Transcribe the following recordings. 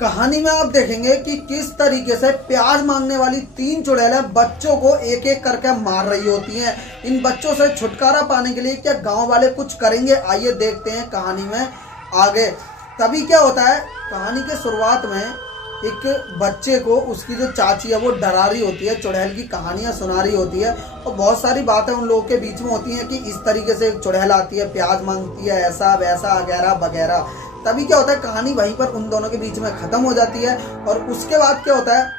कहानी में आप देखेंगे कि किस तरीके से प्याज मांगने वाली 3 चुड़ैलें बच्चों को एक एक करके मार रही होती हैं। इन बच्चों से छुटकारा पाने के लिए क्या गांव वाले कुछ करेंगे, आइए देखते हैं कहानी में आगे। तभी क्या होता है, कहानी के शुरुआत में एक बच्चे को उसकी जो चाची है वो डरा रही होती है, चुड़ैल की कहानियां सुना रही होती है और बहुत सारी बातें उन लोगों के बीच में होती हैं कि इस तरीके से एक चुड़ैल आती है, प्याज मांगती है, ऐसा वैसा वगैरह वगैरह। तभी क्या होता है, कहानी वहीं पर उन दोनों के बीच में खत्म हो जाती है। और उसके बाद क्या होता है,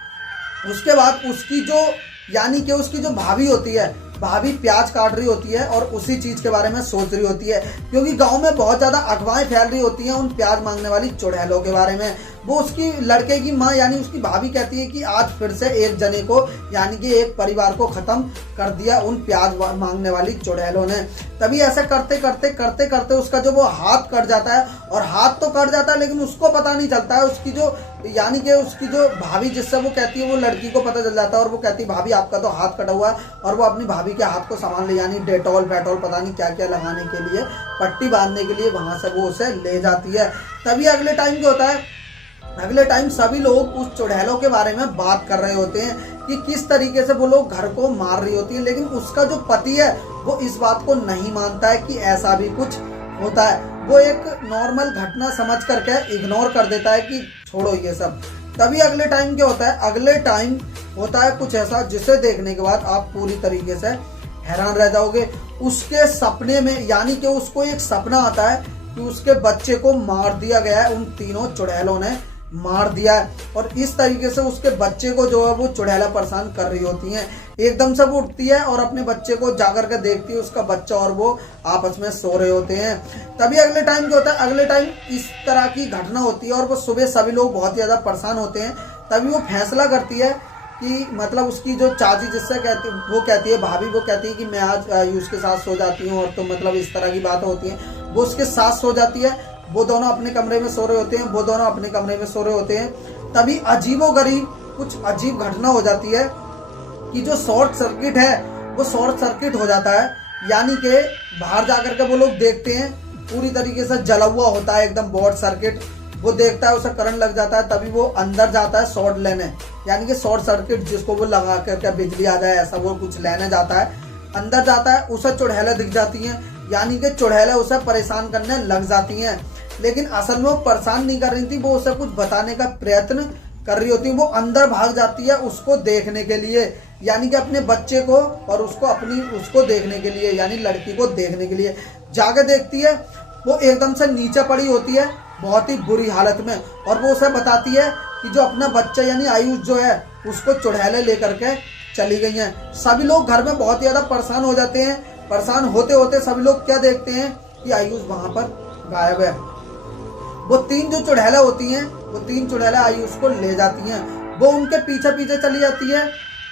उसके बाद उसकी जो यानी कि उसकी जो भाभी होती है, भाभी प्याज काट रही होती है और उसी चीज के बारे में सोच रही होती है, क्योंकि गांव में बहुत ज्यादा अफवाहें फैल रही होती हैं उन प्याज मांगने वाली चुड़ैलों के बारे में। वो उसकी लड़के की माँ यानी उसकी भाभी कहती है कि आज फिर से एक जने को यानी कि एक परिवार को खत्म कर दिया उन प्याज मांगने वाली चुड़ैलों ने। तभी ऐसा करते करते करते करते उसका जो वो हाथ कट जाता है, और हाथ तो कट जाता है लेकिन उसको पता नहीं चलता है। उसकी जो यानी कि उसकी जो भाभी जिससे वो कहती है वो लड़की को पता चल जाता है और वो कहती है भाभी आपका तो हाथ कटा हुआ है, और वो अपनी भाभी के हाथ को सामान ले यानी डेटॉल पेटॉल पता नहीं क्या क्या लगाने के लिए, पट्टी बांधने के लिए वहां से वो उसे ले जाती है। तभी अगले टाइम क्या होता है, अगले टाइम सभी लोग उस चुड़ैलों के बारे में बात कर रहे होते हैं कि किस तरीके से वो लोग घर को मार रही होती है, लेकिन उसका जो पति है वो इस बात को नहीं मानता है कि ऐसा भी कुछ होता है। वो एक नॉर्मल घटना समझ करके इग्नोर कर देता है कि छोड़ो ये सब। तभी अगले टाइम क्या होता है, अगले टाइम होता है कुछ ऐसा जिसे देखने के बाद आप पूरी तरीके से हैरान रह जाओगे। उसके सपने में यानी कि उसको एक सपना आता है कि उसके बच्चे को मार दिया गया है, उन तीनों चुड़ैलों ने मार दिया है, और इस तरीके से उसके बच्चे को जो है वो चुड़ैला परेशान कर रही होती हैं। एकदम से वो उठती है और अपने बच्चे को जाकर के देखती है, उसका बच्चा और वो आपस में सो रहे होते हैं। तभी अगले टाइम क्या होता है, अगले टाइम इस तरह की घटना होती है और वो सुबह सभी लोग बहुत ज़्यादा परेशान होते हैं। तभी वो फैसला करती है कि मतलब उसकी जो चाची जिससे कहती है भाभी, वो कहती है कि मैं आज आयुष के साथ सो जाती हूँ, और तो मतलब इस तरह की बात होती है। वो उसके साथ सो जाती है, वो दोनों अपने कमरे में सो रहे होते हैं, वो दोनों अपने कमरे में सो रहे होते हैं। तभी अजीबोगरीब कुछ अजीब घटना हो जाती है कि जो शॉर्ट सर्किट है वो शॉर्ट सर्किट हो जाता है, यानी कि बाहर जाकर के वो लोग देखते हैं पूरी तरीके से जला हुआ होता है एकदम बोर्ड सर्किट। वो देखता है उसे करंट लग जाता है, तभी वो अंदर जाता है शॉर्ट लेने, यानी कि शॉर्ट सर्किट जिसको वो लगा करके बिजली आ जाए ऐसा वो कुछ लेने जाता है। अंदर जाता है, उसे चुड़ैलें दिख जाती हैं, यानी कि चुड़ैलें उसे परेशान करने लग जाती हैं, लेकिन असल में वो परेशान नहीं कर रही थी, वो उसे कुछ बताने का प्रयत्न कर रही होती है। वो अंदर भाग जाती है उसको देखने के लिए, यानी कि अपने बच्चे को, और उसको देखने के लिए यानी लड़की को देखने के लिए जाके देखती है। वो एकदम से नीचे पड़ी होती है बहुत ही बुरी हालत में, और वो उसे बताती है कि जो अपना बच्चा यानी आयुष जो है उसको चुड़ैलें लेकर के चली गई हैं। सभी लोग घर में बहुत ज़्यादा परेशान हो जाते हैं। परेशान होते होते सभी लोग क्या देखते हैं कि आयुष वहां पर गायब है। वो 3 जो चुड़ैलें होती हैं, वो 3 चुड़ैलें आयुष को ले जाती हैं। वो उनके पीछे पीछे चली जाती है,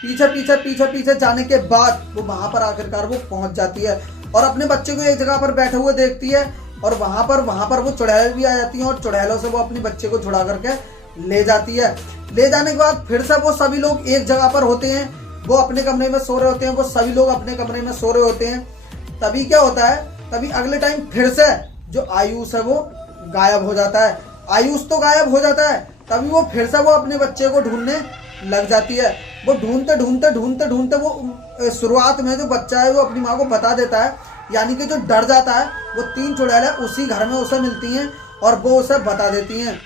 पीछे पीछे जाने के बाद वो वहां पर आखिरकार वो पहुंच जाती है और अपने बच्चे को एक जगह पर बैठे हुए देखती है, और वहां पर वो चुड़ैलें भी आ जाती हैं और चुड़ैलों से वो अपने बच्चे को छुड़ा करके ले जाती है। ले जाने के बाद फिर से वो सभी लोग एक जगह पर होते हैं, वो अपने कमरे में सो रहे होते हैं, वो सभी लोग अपने कमरे में सो रहे होते हैं। तभी क्या होता है, तभी अगले टाइम फिर से जो आयुष है वो गायब हो जाता है। आयुष तो गायब हो जाता है, तभी वो फिर से वो अपने बच्चे को ढूंढने लग जाती है। वो ढूंढते वो शुरुआत में जो बच्चा है वो अपनी माँ को बता देता है, यानी कि जो डर जाता है। वो 3 चुड़ैलें उसी घर में उसे मिलती हैं और वो उसे बता देती हैं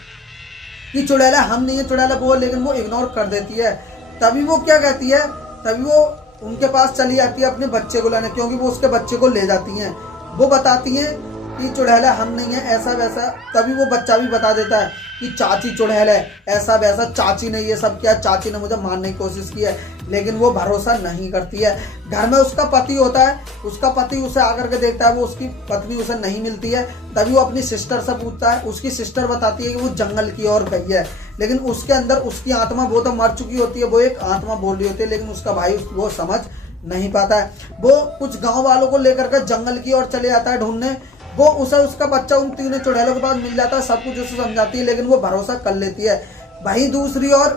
कि चुड़ैलें हम नहीं है, चुड़ैलें वो, लेकिन वो इग्नोर कर देती है। तभी वो क्या कहती है, तभी वो उनके पास चली जाती है अपने बच्चे को लाने, क्योंकि वो उसके बच्चे को ले जाती हैं। वो बताती हैं कि चुड़ैलें हम नहीं है, ऐसा वैसा। तभी वो बच्चा भी बता देता है कि चाची चुड़ैल है, ऐसा वैसा, चाची ने ये सब किया, चाची ने मुझे मारने की कोशिश की है, लेकिन वो भरोसा नहीं करती है। घर में उसका पति होता है, उसका पति उसे आकर के देखता है, वो उसकी पत्नी उसे नहीं मिलती है। तभी वो अपनी सिस्टर से पूछता है, उसकी सिस्टर बताती है कि वो जंगल की ओर गई है, लेकिन उसके अंदर उसकी आत्मा, वो तो मर चुकी होती है, वो एक आत्मा बोल रही होती है, लेकिन उसका भाई वो समझ नहीं पाता है। वो कुछ गाँव वालों को लेकर के जंगल की ओर चले जाता है ढूंढने। वो उसे उसका बच्चा उन 3 चुड़ैलों के पास मिल जाता है, सब कुछ उसे समझाती है, लेकिन वो भरोसा कर लेती है। वहीं दूसरी ओर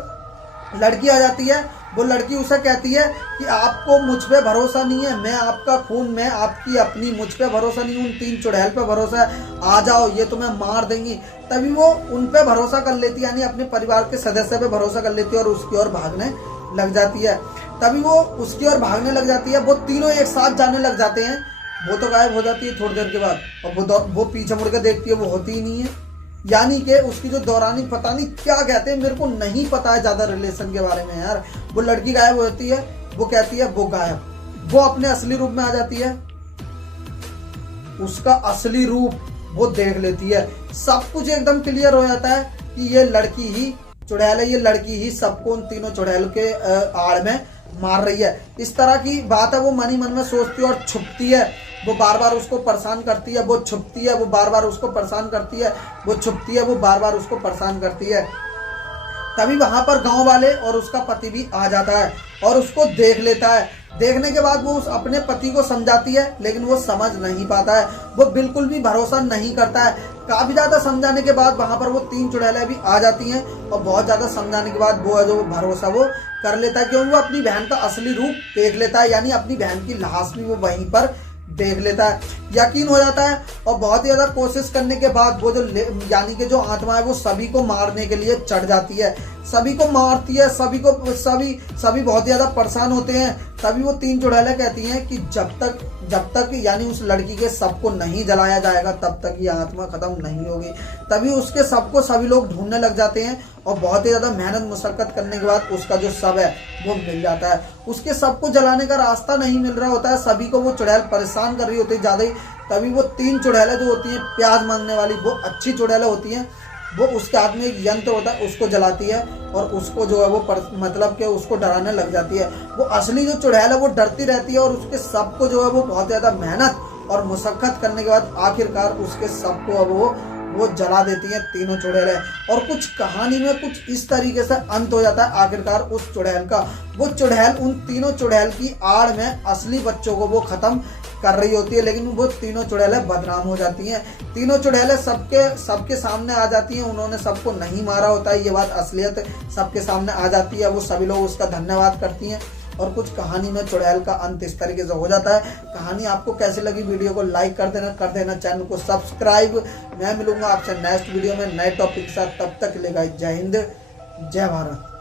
लड़की आ जाती है वो लड़की उसे कहती है कि आपको मुझ पे भरोसा नहीं है, मैं आपका खून, मैं आपकी अपनी, मुझ पे भरोसा नहीं, उन 3 चुड़ैल पे भरोसा है, आ जाओ ये तुम्हें मार देंगी। तभी वो उन पे भरोसा कर लेती है, यानी अपने परिवार के सदस्य पे भरोसा कर लेती है और उसकी ओर भागने लग जाती है। तभी वो उसकी ओर भागने लग जाती है, वो तीनों एक साथ जाने लग जाते हैं। वो तो गायब हो जाती है थोड़ी देर के बाद, और वो पीछे मुड़ के देखती है, वो होती ही नहीं है। यानी कि उसकी जो दौरानी, पता नहीं क्या कहते हैं, मेरे को नहीं पता है ज़्यादा रिलेशन के बारे में यार। वो लड़की गायब होती है, वो कहती है वो गायब, वो अपने असली रूप में आ जाती है, उसका असली रूप वो देख लेती है। सब कुछ एकदम क्लियर हो जाता है कि ये लड़की ही चुड़ैल है, ये लड़की ही सबको उन तीनों चुड़ैल के आड़ में मार रही है। इस तरह की बात है। वो मन ही मन में सोचती है और छुपती है, वो बार बार उसको परेशान करती है, वो छुपती है, वो बार बार उसको परेशान करती है, वो छुपती है, वो बार बार उसको परेशान करती है। तभी वहां पर गांव वाले और उसका पति भी आ जाता है और उसको देख लेता है। देखने के बाद वो उस अपने पति को समझाती है, लेकिन वो समझ नहीं पाता है, वो बिल्कुल भी भरोसा नहीं करता है। काफी ज्यादा समझाने के बाद वहां पर वो 3 चुड़ैलें भी आ जाती हैं और बहुत ज्यादा समझाने के बाद वो जो भरोसा वो कर लेता है, क्योंकि वो अपनी बहन का असली रूप देख लेता है, यानी अपनी बहन की लाश भी वो वहीं पर देख लेता है, यकीन हो जाता है। और बहुत ही ज्यादा कोशिश करने के बाद वो जो यानी कि जो आत्मा है वो सभी को मारने के लिए चढ़ जाती है, सभी को मारती है, सभी बहुत ज्यादा परेशान होते हैं। तभी वो 3 चुड़ैलें कहती हैं कि जब तक यानी उस लड़की के शव को नहीं जलाया जाएगा तब तक ये आत्मा खत्म नहीं होगी। तभी उसके शव को सभी लोग ढूंढने लग जाते हैं और बहुत ही ज्यादा मेहनत मुशक्कत करने के बाद उसका जो शव है वो मिल जाता है। उसके शव को जलाने का रास्ता नहीं मिल रहा होता है, सभी को वो चुड़ैल परेशान कर रही होती है ज्यादा ही। तभी वो 3 चुड़ैलें जो होती हैं प्याज मांगने वाली, वो अच्छी चुड़ैलें होती हैं, वो उसके हाथ में एक यंत्र होता है, उसको जलाती है और उसको जो है वो मतलब कि उसको डराने लग जाती है। वो असली जो चुड़ैल है वो डरती रहती है और उसके शव को जो है वो बहुत ज़्यादा मेहनत और मुशक्कत करने के बाद आखिरकार उसके शव को अब वो जला देती हैं तीनों चुड़ैलें। और कुछ कहानी में कुछ इस तरीके से अंत हो जाता है आखिरकार उस चुड़ैल का। वो चुड़ैल उन तीनों चुड़ैल की आड़ में असली बच्चों को वो खत्म कर रही होती है, लेकिन वो तीनों चुड़ैलें बदनाम हो जाती हैं। तीनों चुड़ैलें सबके सामने आ जाती हैं, उन्होंने सबको नहीं मारा होता है, ये बात असलियत सबके सामने आ जाती है। वो सभी लोग उसका धन्यवाद करती हैं और कुछ कहानी में चुड़ैल का अंत इस तरीके से हो जाता है। कहानी आपको कैसी लगी, वीडियो को लाइक कर देना, चैनल को सब्सक्राइब। मैं मिलूंगा आपसे नेक्स्ट वीडियो में नए टॉपिक के साथ, तब तक के लिए जय हिंद, जय भारत।